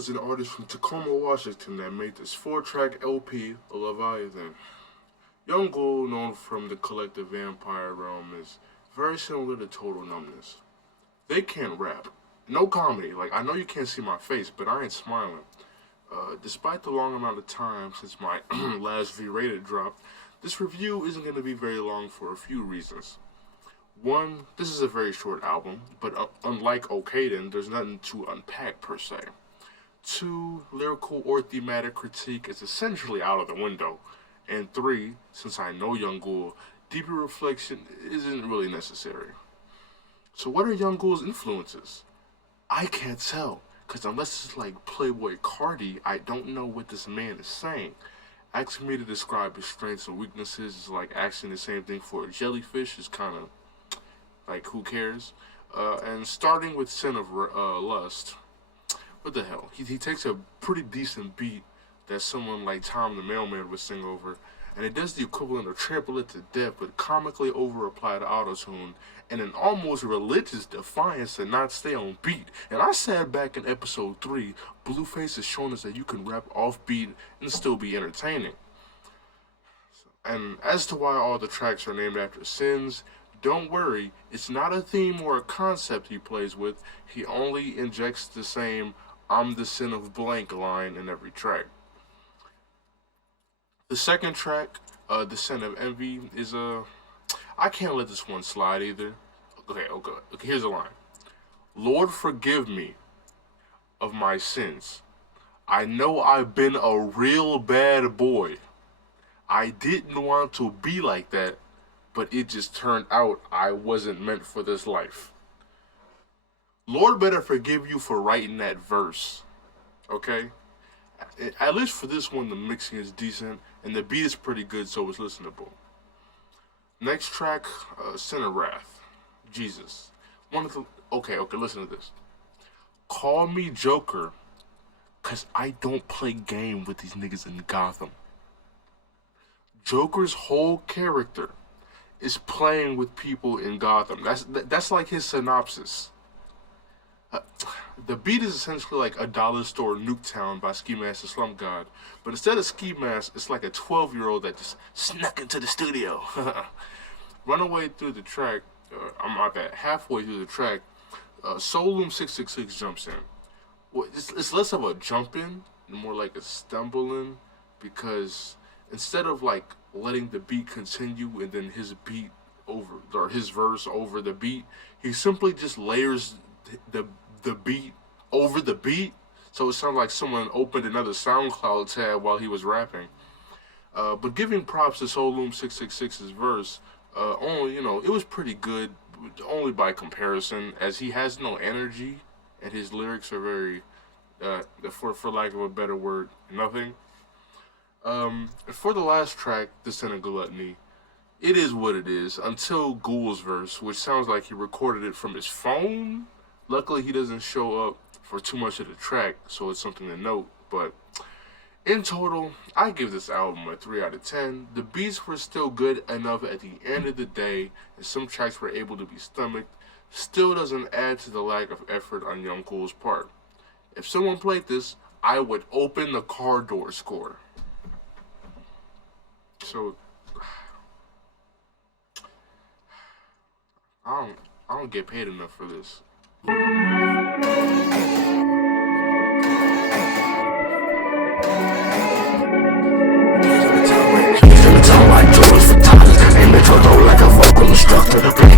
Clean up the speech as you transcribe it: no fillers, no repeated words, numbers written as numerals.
is an artist from Tacoma, Washington that made this 4-track LP, Leviathan. Yvng, known from the collective vampire realm, is very similar to Total Numbness. They can't rap. No comedy. Like, I know you can't see my face, but I ain't smiling. Despite the long amount of time since my last V-rated dropped, this review isn't going to be very long for a few reasons. One, this is a very short album, but unlike Okaden, there's nothing to unpack per se. Two, lyrical or thematic critique is essentially out of the window. And three, since I know GhouL, deeper reflection isn't really necessary. So what are GhouL's influences? I can't tell, because unless it's like Playboy Cardi, I don't know what this man is saying. Asking me to describe his strengths and weaknesses is like asking the same thing for a jellyfish. Is kind of like, who cares? And starting with Sin of Lust, what the hell? He takes a pretty decent beat that someone like Tom the Mailman would sing over, and it does the equivalent of Trample It to Death, but comically over-applied autotune, and an almost religious defiance to not stay on beat. And I said back in episode 3, Blueface has shown us that you can rap off beat and still be entertaining. And as to why all the tracks are named after sins, don't worry, it's not a theme or a concept he plays with. He only injects the same "I'm the sin of blank" line in every track. The second track, The Sin of Envy, is I can't let this one slide either. Okay, here's a line. Lord, forgive me of my sins. I know I've been a real bad boy. I didn't want to be like that, but it just turned out I wasn't meant for this life. Lord better forgive you for writing that verse, okay? At least for this one, the mixing is decent, and the beat is pretty good, so it's listenable. Next track, Sin of Wrath, Jesus. Okay, listen to this. Call me Joker, cause I don't play game with these niggas in Gotham. Joker's whole character is playing with people in Gotham. That's like his synopsis. The beat is essentially like a dollar store Nuketown by Ski Mask the Slump God, but instead of Ski Mask, it's like a 12-year-old that just snuck into the studio. Runaway through the track, halfway through the track, Solum 666 jumps in. Well, it's less of a jump in and more like a stumble in, because instead of like letting the beat continue and then his beat over, or his verse over the beat, he simply just layers the beat over the beat, so it sounds like someone opened another SoundCloud tab while he was rapping. But giving props to Solum 666's verse, it was pretty good, only by comparison, as he has no energy and his lyrics are very, for lack of a better word, nothing. For the last track, The Sin of Gluttony, it is what it is until GhouL's verse, which sounds like he recorded it from his phone. Luckily, he doesn't show up for too much of the track, so it's something to note. But in total, I give this album a 3 out of 10. The beats were still good enough at the end of the day, and some tracks were able to be stomached. Still doesn't add to the lack of effort on GhouL's part. If someone played this, I would open the car door score. So I don't get paid enough for this. Like Jordan's for toddlers, aim it like a vocal instructor.